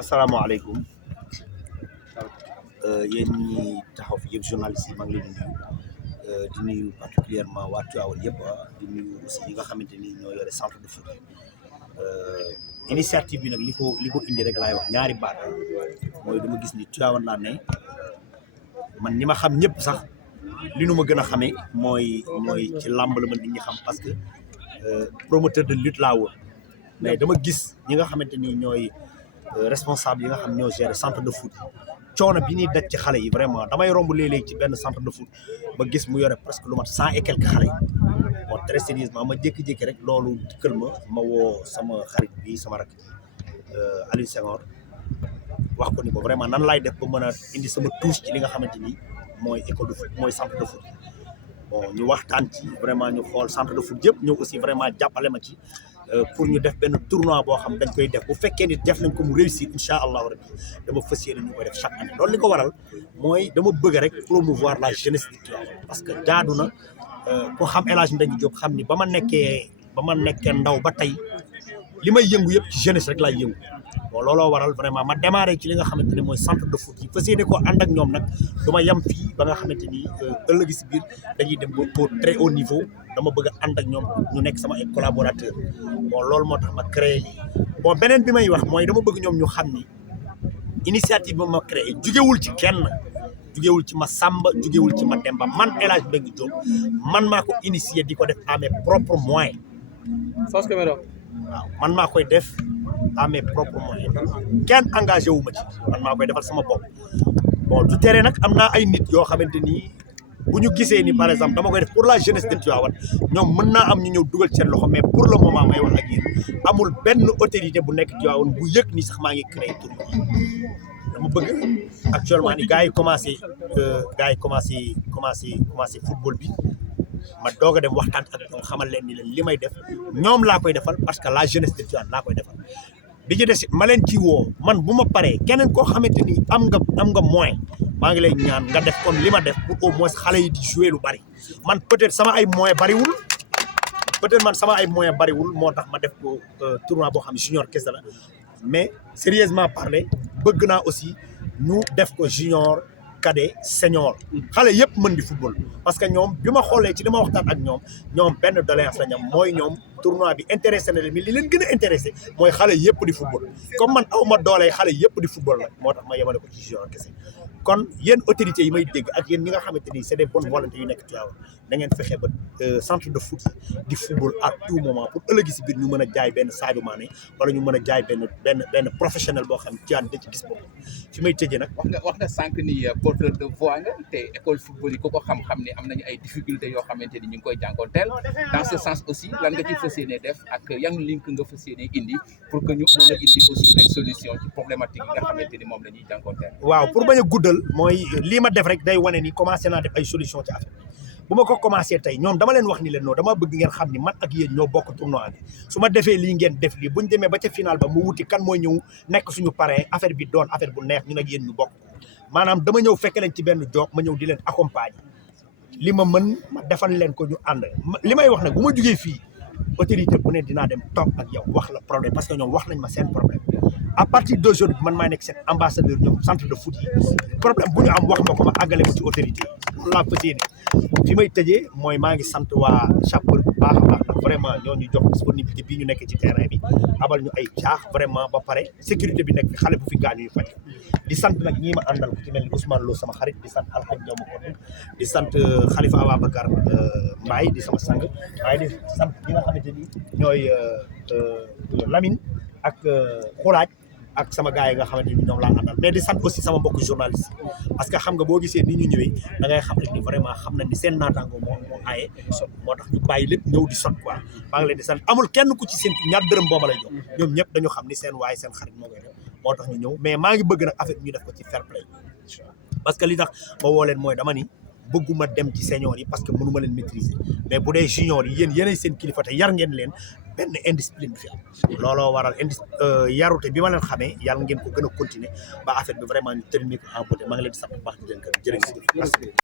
asalaamaaleykum yéen ñi taxaw fi yëpp journaliste yi maa ngi leen di nuyu particulièrement waa Tivaouane yëpp di nuyu aussi ñi nga xamante ni ñoo yore centre de foot initiative bi nag li ko indi rek laay wax ñaari baat mooy dama gis ni Tivaouane laa ne man ñi ma xam ñëpp sax li nu ma gën a xamee mooy ci làmb la ma nit ñi xam parce que promoteur de lutte laa woon mais dama gis ñi nga xamante ni ñooy responsable yi nga xam ñoo gérer centre de foot coono bi ñuy daj ci xale yi vraiment damay romb léeg-léeg ci benn centre de foot ba gis mu yore presque lu mat 100 et quelques xale yi bon très sérieusement ma jékki-jékki rek loolu dikkal ma woo sama xarit bi sama rak Aliou Senghor wax ko ni ko vraiment nan laay def ba mën a indi sama touche ci li nga xamante ni mooy école de foot mooy centre de foot bon ñu waxtaan ci vraiment ñu xool centre de foot yëpp ñëw aussi vraiment jàppale ma ci pour ñu def benn tournoi boo xam dañ koy def bu fekkee ni def nañ ko mu réussir incha allahu rabbi dama fas yéene ñu koy def chaque année loolu li ko waral mooy dama bëgg rek promouvoir la jeunesse du Tivaouane parce que jaadu na ko xam El Hadj Mbengue Diop xam ni ba ma nekkee ndaw ba tey li may yëngu yëpp ci jeunesse rek laay yëngu bon looloo waral vraiment ma démarré ci li nga xamante ne mooy centre de foot yi fas yéene koo ànd ak ñoom nag du ma yem fii ba nga xamante ni ëllëg si biir dañuy dem ba au très haut niveau dama bëgg a ànd ak ñoom ñu nekk sama ay collaborateur bon loolu moo tax ma créé lii bon beneen bi may wax mooy dama bëgg ñoom ñu xam ni initiative bi ma créé jugewul ci kenn jugewul ci ma Samba jugewul ci ma Demba man El Hadj Mbengue Diop man maa ko initié di ko def à mes propres moyens waaw man maa koy def à mes propres moyens kenn engagé wu ma ci man maa koy defal sama bopp bon du tere nag am naa ay nit yoo xamante ni bu ñu gisee ni par exemple dama koy def pour la jeunesse de Tivaouane ñoom mën naa am ñu ñëw dugal seen loxo mais pour le moment may wax ak yéen amul benn autorité bu nekk Tivaouane bu yëg ni sax maa ngi créé tournoi dama bëgg actuellement ni gars yi commencé football bi ma doog a dem waxtaan ak ñoom xamal leen ni leen li may def ñoom laa koy defal parce que la jeunesse de Tivaouane laa koy defal bi ci des ma leen ci woo man bu ma paree keneen koo xamante ni am nga moyen maa ngi lay ñaan nga def comme li ma def pour au moins xale yi di jouer lu bari man peut-être sama ay moyen bariwul moo tax ma def ko tournoi boo xam ne junior kese la mais sérieusement parler bëgg naa aussi ñu def ko junior cadet senior xale yëpp mën di football parce que ñoom bi ma xoolee ci li ma waxtaan ak ñoom benn doléance la ñam mooy ñoom tournoi bi intéressé na leen mais li leen gën a intéressé mooy xale yëpp di football comme man aw ma doolee xale yëpp di football nag moo tax ma yemale ko ci junior kese kon yéen autorités yi may dégg ak yéen ñi nga xamante ni c'est des bonnes volontés yu nekk Tivaouane da ngeen fexe ba centre de foot di football à tout moment pour ëllëgi si biir ñu mën a jaay benn Sadio Mané wala ñu mën a jaay benn professionnel boo xam Tivaouane da ci gis bopp fi may tëjee nag wax nga sànq ni porteur de voix nga te école football yi ku ko xam-xam ne am nañu ay difficultés yoo xamante ni ñu ngi koy jànkoonteel dans ce sens aussi lan nga ci fas yéene def ak yan link nga fas yéene indi pour que ñu mën a indi aussi ay solution ci problématique yi nga xamante ni moom la ñuy jànkoonteel waaw pour bañ a guddal mooy lii ma def rek day wane ni commencé naa def ay solution ci affaire bu ma ko commencé tey ñoom dama leen wax ni leen noonu dama bëgg ngeen xam ni man ak yéen ñoo bokk tournoi bi su ma defee lii ngeen def lii buñ demee ba ca final ba mu wuti kan mooy ñëw nekk suñu parrain affaire bi doon affaire bu neex ñun ak yéen ñu bokk maanaam dama ñëw fekk leen ci benn job ma ñëw di leen accompagner li ma mën ma defal leen ko ñu ànd li may wax nag bu ma jugee fii autorité bu ne dinaa dem toog ak yow wax la problème parce que ñoom wax nañ ma seen problème à partir d'aujourd'hui man maay nekk seen ambassadeur ñoom centre de foot yi problème bu ñu am wax ma ko ma àggale ko ci autorité yi loolu laa fas yéene fi may tëjee mooy maa ngi sant waa Chapeur bu baax a baax ndax vraiment ñoo ñu jox disponibilité bii ñu nekk ci terrain bi abal ñu ay caax vraiment ba pare sécurité bi nekk fi xale bu fi gaañu ñu faj di sant nag ñii ma àndal ku ci mel ni Ousmane Lo sama xarit di sant Alhaji Diop di sant Khalifa Ababacar Mbaye di sama sang waaye di sant ñi nga xamante ni ñooy Lamine ak Xulaaj ak sama gars yi nga xamante ni ñoom laa àndal mais di sant aussi sama mbokk journaliste parce que xam nga boo gisee ni ñu ñëwee da ngay xam ni vraiment xam na ni seen naataango moo aaye moo tax ñu bàyyi lépp ñëw di sot quoi maa ngi leen di sant amul kenn ku ci seen ñaar dërëm boo ma lay jox ñoom ñëpp dañu xam ni seen waay seen xarit moo koy def moo tax ñu ñëw mais maa ngi bëgg nag affaire ñu def ko ci fair play parce que li tax ma woo leen mooy dama ni bëgguma dem ci senior yi parce que mënu ma leen maîtriser mais bu dee junior yi yéenay seen kilifa te yar ngeen leen benn indiscipline fi am looloo waral yarute bi ma leen xamee yàlla ngeen ko gën a continuer ba affaire bi vraiment ñu terminer ko en beauté maa ngi leen di sant bu baax di leen gërëm jërë ngeen jëf